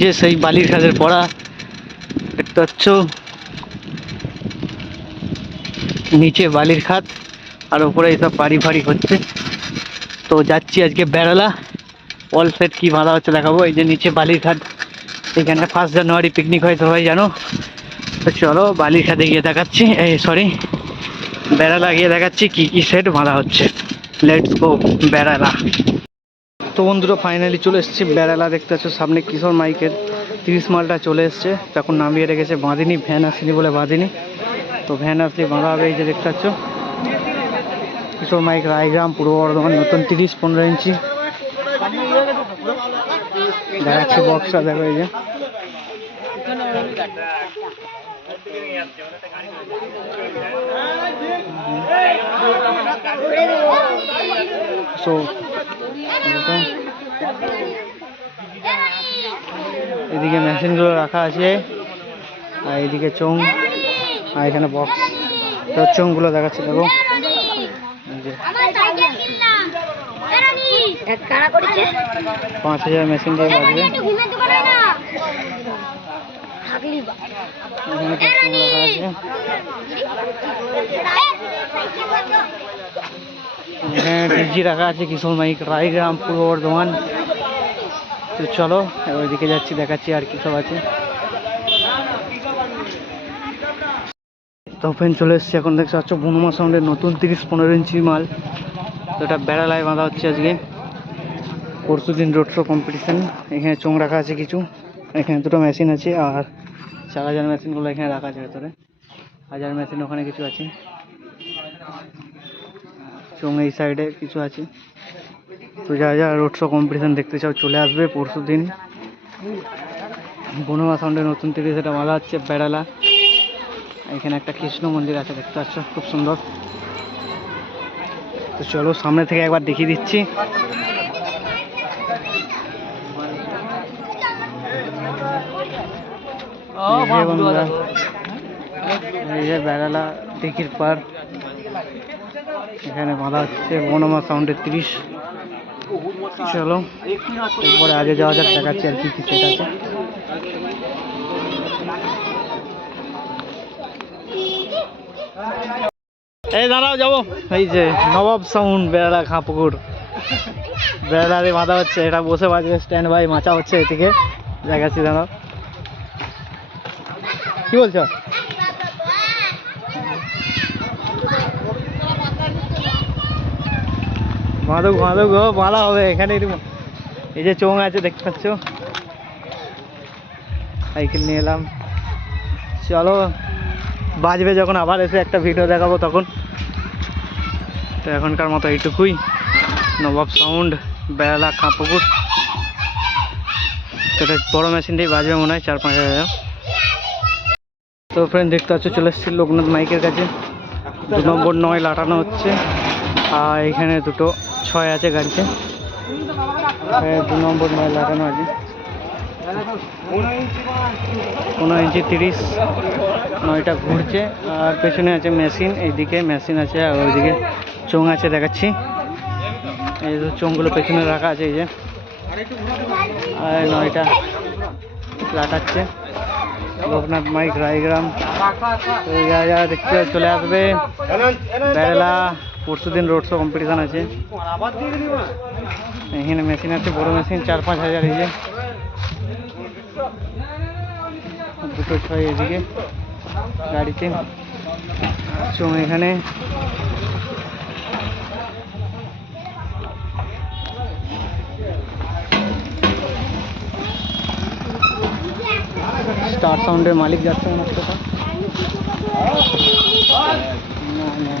যে সেই বালির খাদের পড়া দেখতে পাচ্ছ। নিচে বালির খাত আর ওপরে এইসব বাড়ি ফাড়ি হচ্ছে। তো যাচ্ছি আজকে বেড়ালা। অল সেট কি বাঁধা হচ্ছে দেখাবো। এই যে নিচে বালির খাত এখানে ফার্স্ট জানুয়ারি পিকনিক হয় সবাই জানো। তো চলো বালির খাতে গিয়ে দেখাচ্ছি। এই সরি বেড়ালা গিয়ে দেখাচ্ছি কি কি সেট বাঁধা হচ্ছে। Let's go Berala. তো বন্ধুরা ফাইনালি চলে এসেছি। বেড়ালা দেখতে পাচ্ছ, সামনে কিশোর মাইকের তিরিশ মালটা চলে এসছে। তখন নামিয়ে রেখেছে বাঁধিনি ভ্যান আসেনি বলে বাঁধিনি। তো ভ্যান আসলে বাঁধা হবে এই যে দেখতে পাচ্ছ। কিশোর মাইক, রায়গ্রাম, পূর্ব বর্ধমান, নতুন তিরিশ, পনেরো ইঞ্চি। দেখাচ্ছি বক্সটা দেখো এই যে। সো এদিকে মেশিনগুলো রাখা আছে আর এদিকে চোং আর এখানে বক্স তো চোংগুলো দেখাচ্ছে দেখো। পাঁচ হাজার মেশিন দিয়ে বাজবে। বা রাখা আছে। এখানে ডিজি রাখা আছে কিশোর মাইক রায়গ্রাম পূর্ব বর্ধমান। তো চলো এবার ওইদিকে যাচ্ছি দেখাচ্ছি আর কি সব আছে। তো ফ্রেন্ড চলে এসেছি এখন দেখতে পাচ্ছ বনুমা সাউন্ডের নতুন তিরিশ পনেরো ইঞ্চি মাল। তো এটা বেড়ালায় বাঁধা হচ্ছে আজকে। পরশু দিন রোড শো কম্পিটিশান এখানে চোং রাখা আছে কিছু। এখানে দুটো মেশিন আছে আর চার হাজার মেশিনগুলো এখানে রাখা আছে ভেতরে। হাজার মেশিন ওখানে কিছু আছে। চোং এই সাইডে কিছু আছে। তো যা যা রোড শো কম্পিটিশান দেখতে চাও চলে আসবে পরশু দিন। বনমা সাউন্ডের নতুন তিরিশ এটা বাঁধা হচ্ছে বেড়ালা। এখানে একটা কৃষ্ণ মন্দির আছে, দেখতে পাচ্ছ? খুব সুন্দর। তো চলো, সামনে থেকে একবার দেখিয়ে দিচ্ছি। এই যে বেড়ালা দিঘির পার এখানে বাঁধা হচ্ছে বনমা সাউন্ডের তিরিশ। চলো এরপরে আগে যাওয়া যাক দেখাচ্ছি আর কি কি সেট আছে। এই দাঁড়াও যাব। এই যে নবাব সাউন্ড বেড়ালা খাঁপুকুর। বেড়ালারে বাঁধা হচ্ছে এটা বসে বাজবে স্ট্যান্ড বাই মাচা হচ্ছে এদিকে। দেখাচ্ছি দাঁড়াও। কি বলছো? বাঁধুক বাঁধুক ও বাঁধা হবে এখানে এই যে চোং আছে, দেখতে পাচ্ছ? সাইকেল নিয়ে এলাম। চলো, বাজবে যখন আবার এসে একটা ভিডিও দেখাবো তখন। তো এখনকার মতো এইটুকুই। নবাব সাউন্ড বেড়ালা খাঁপুকুর তো এটা বড়ো মেশিনটাই বাজবে মনে হয় চার পাঁচ হাজার। তো ফ্রেন্ড দেখতে পাচ্ছ চলে এসেছি লোকনাথ মাইকের কাছে। দু নম্বর নয় লাটানো হচ্ছে। আর এখানে দুটো ছয় আছে গাড়িতে। হ্যাঁ, দু নম্বর নয় লাটানো আছে। পনেরো ইঞ্চি তিরিশ নয়টা ঘুরছে। আর পেছনে আছে মেশিন এইদিকে মেশিন আছে আর ওইদিকে চোং আছে দেখাচ্ছি। এই যে চোঙগুলো পেছনে রাখা আছে এই যে। আর নয়টা লাটাচ্ছে। লোকনাথ মাইক, রায়গ্রাম। তো যারা দেখতে চলে আসবে বেড়ালা পরশু দিন রোড শো কম্পিটিশান আছে। এখানে মেশিন আছে, বড় মেশিন চার পাঁচ হাজার এই যে। দুটো ছয় এদিকে, গাড়িতে। এখানে। স্টার সাউন্ডের মালিক যাচ্ছে আমার কথা। না, না।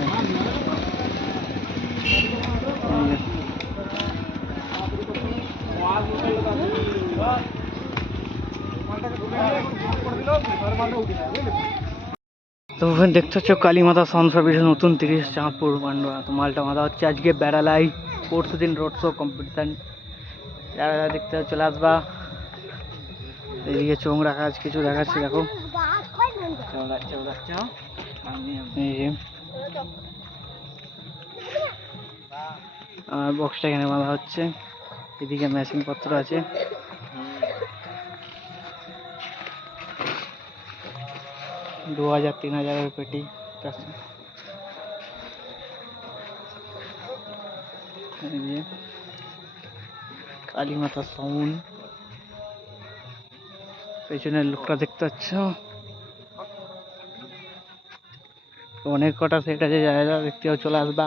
তো দেখতে হচ্ছে কালীমাতা সাউন্ড সার্ভিস নতুন তিরিশ চাঁদপুর পান্ডুয়া তো মালটা মাথা হচ্ছে আজকে বেড়ালাই। পরশু দিন রোড শো কম্পিটিশান যারা দেখতে চলে আসবা। এদিকে চোংরা গাছ কিছু দেখাচ্ছে দেখো। আর বক্সটা এখানে বাঁধা হচ্ছে। এদিকে মেশিন পত্র আছে। দু হাজার তিন হাজারের পেটি কালী মাতা সাউন্ড পেছনের লোকটা দেখতে পাচ্ছ? অনেক কটা সেট আছে জায়গা দেখতেও চলে আসবা।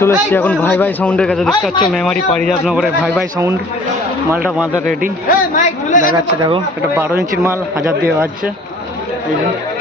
চলে এসেছি এখন ভাই ভাই সাউন্ডের কাছে। দেখতে পাচ্ছ মেমারি পারিজাত নগরের ভাই ভাই সাউন্ড মালটা মালটা রেডি দেখাচ্ছে, দেখো, এটা বারো ইঞ্চির মাল, হাজার দিয়ে বাজছে। এই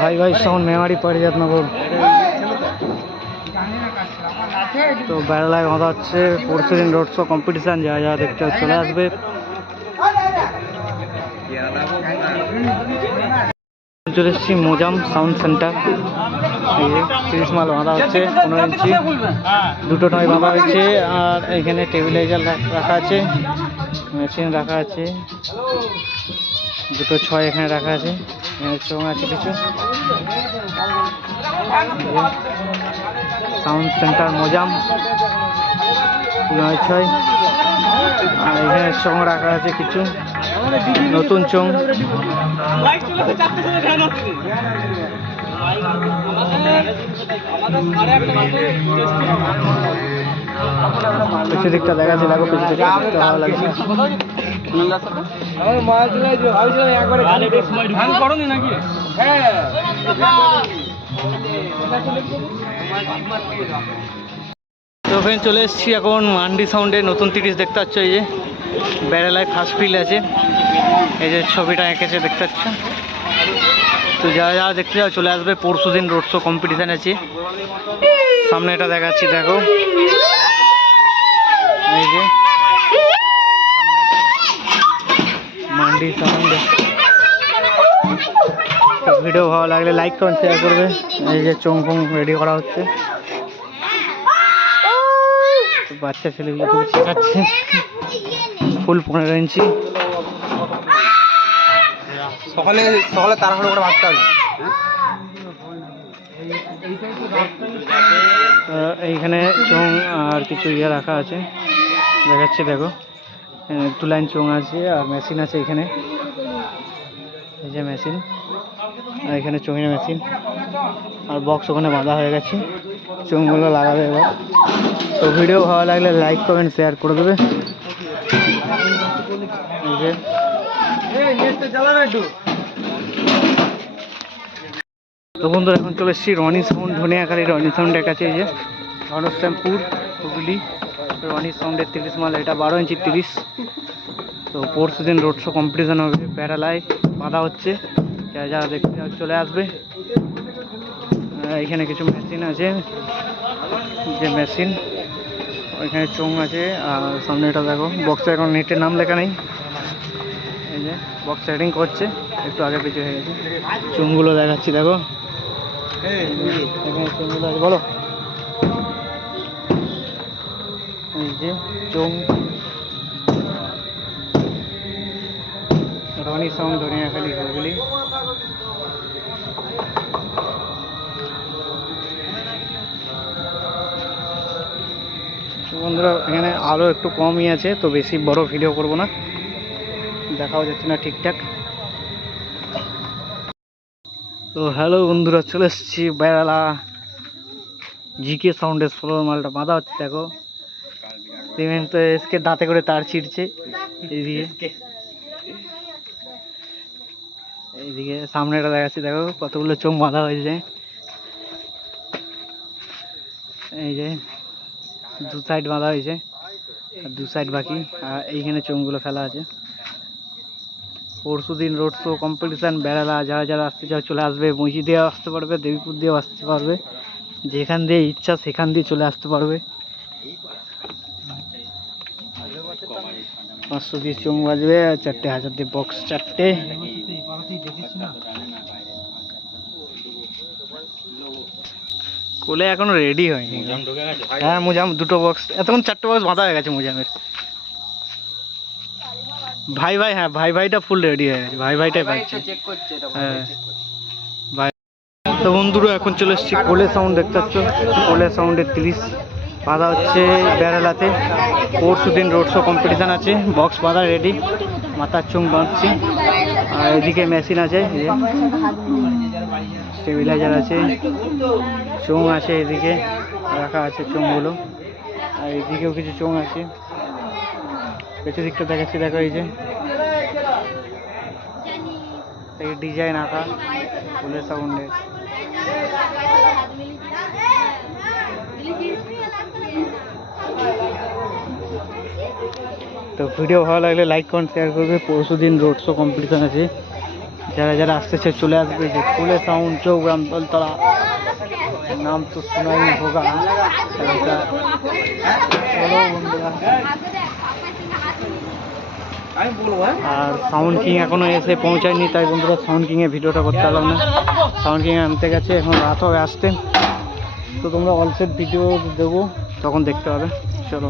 ভাই ভাই সাউন্ড মেমারি পারিজাত নগর তো বেড়ালায় কথা হচ্ছে পরশু দিন রোড শো কম্পিটিশান যা যা দেখতে চলে আসবে। চলে এসেছি মোজাম সাউন্ড সেন্টার তিরিশ মাল বাঁধা হচ্ছে, পনেরো ইঞ্চি। দুটো নয় বাঁধা হয়েছে, আর এখানে টেবিলাইজার রাখা আছে মেশিন রাখা আছে। দুটো ছয় এখানে রাখা আছে। এখানে চোঙ আছে কিছু। সাউন্ড সেন্টার মোজাম। নয় ছয়। আর এখানে চোঙ রাখা আছে কিছু। নতুন পিছু দিকটা দেখা যাচ্ছে দেখো ভালো লাগছে। ধান করনি নাকি? তো ফ্রেন্ড চলে এসেছি এখন মান্ডি সাউন্ডে নতুন তিরিশ দেখতে পাচ্ছ এই যে। বেড়ালায় ফার্স্ট ফিল আছে। এই যে ছবিটা এঁকেছে দেখতে পাচ্ছ। তো যারা যারা দেখতে যাও চলে আসবে। পরশু দিন রোড শো কম্পিটিশান আছে। সামনে এটা দেখাচ্ছি দেখো। ভিডিও ভালো লাগলে লাইক করুন শেয়ার করবে। এই যে চোং ফোং রেডি করা হচ্ছে। বাচ্চা ছেলেগুলো খুব শেখাচ্ছে। ফুল পনেরো ইঞ্চি। সকালে সকালে তাড়াহুড়ো করে ভাবতে হবে। এইখানে চোং আর কিছু ইয়ে রাখা আছে। দেখাচ্ছি দেখো। দু লাইন চোং আছে আর মেশিন আছে এখানে। এই যে মেশিন এখানে চোঙের মেশিন আর বক্স ওখানে বাঁধা হয়ে গেছে। চোঙগুলো লাগাবে এবার। তো ভিডিও ভালো লাগলে লাইক কমেন্ট শেয়ার করে দেবে। তো বন্ধুরা এখন চলে এসেছি রনি সাউন্ড ধনিয়াখালী রনি সাউন্ডের কাছে এই যে। ঘনশ্যামপুর হুগলি। রনি সাউন্ডের তিরিশ মাল এটা বারো ইঞ্চি তিরিশ। তো পরশু দিন রোড শো কম্পিটিশান হবে প্যারালায় বাঁধা হচ্ছে। যারা দেখতে চলে আসবে। এখানে কিছু মেশিন আছে। যে মেশিন ওইখানে চোং আছে, আর সামনে এটা দেখো বক্সে এখন নেটের নাম লেখা নেই। এই যে বক্স সেটিং করছে, একটু আগে পিছু হয়ে গেছে। চুমগুলো দেখাচ্ছি, দেখো। এখানে চুমগুলো আছে, বলো। এই যে চোং রনি সাউন্ড ধনিয়াখালি হুগলি বন্ধুরা, এখানে আলো একটু কমই আছে, তো বেশি বড় ভিডিও করব না। দেখাও যাচ্ছে না ঠিকঠাক। তো হ্যালো বন্ধুরা, চলে এসেছি বেড়ালা জিকে সাউন্ডের সোলোর মালটা বাঁধা হচ্ছে, দেখো। সিমেন্ট তো এসকে দাঁতে করে তার ছিঁড়ছে, এইদিকে। এইদিকে সামনেটা দেখাচ্ছি, দেখো কতগুলো চোখ বাঁধা হয়েছে। এই যে দু সাইড বাঁধা হয়েছে, আর দু সাইড বাকি, আর এইখানে চোঙগুলো ফেলা আছে। পরশু দিন রোড শো কম্পিটিশান বেড়ালা, যারা যারা আসতে চাও চলে আসবে মুঁজি দিয়েও আসতে পারবে, দেবীপুর দিয়েও আসতে পারবে। যেখান দিয়ে ইচ্ছা সেখান দিয়ে চলে আসতে পারবে। পাঁচশো দিয়ে চোং বাজবে চারটে, হাজার দিয়ে বক্স চারটে। কোলে এখনও রেডি হয়নি। হ্যাঁ মুজাম দুটো বক্স এতক্ষণ চারটে বক্স বাঁধা হয়ে গেছে মুজামের। ভাই ভাই হ্যাঁ ভাই ভাইটা ফুল রেডি হয়ে গেছে। ভাই ভাইটাই পাচ্ছে হ্যাঁ। ভাই তো বন্ধুরা এখন চলে এসেছি কোলে সাউন্ড দেখতে পাচ্ছ? কোলে সাউন্ডের তিরিশ বাঁধা হচ্ছে বেড়ালাতে। পরশু দিন রোড শো কম্পিটিশান আছে। বক্স বাঁধা রেডি মাথার চুম বাঁধছি। আর এদিকে মেশিন আছে স্টেবিলাইজার আছে চোং আছে এদিকে, রাখা আছে চোঙগুলো। আর এদিকেও কিছু চোং আছে। পেছু দিকটা দেখাচ্ছি, দেখো এই যে ডিজাইন আঁকা, ফুলের সাউন্ডে। তো ভিডিও ভালো লাগলে লাইক কমেন্ট শেয়ার করবে। পরশু দিন রোড শো কম্পিটিশন আছে। যারা যারা আসতেছে চলে আসবে। যে ফুলে সাউন্ড চৌগ্রাম তলতলা নাম তো শোনাই হোগা। আর সাউন্ড কিং এখনও এসে পৌঁছায়নি, তাই বন্ধুরা সাউন্ড কিং এ ভিডিওটা করতে পারলাম না। সাউন্ড কিং আনতে গেছে, এখন রাত হবে আসতে। তো তোমরা অলসেট ভিডিও দেবো, তখন দেখতে পাবে। চলো।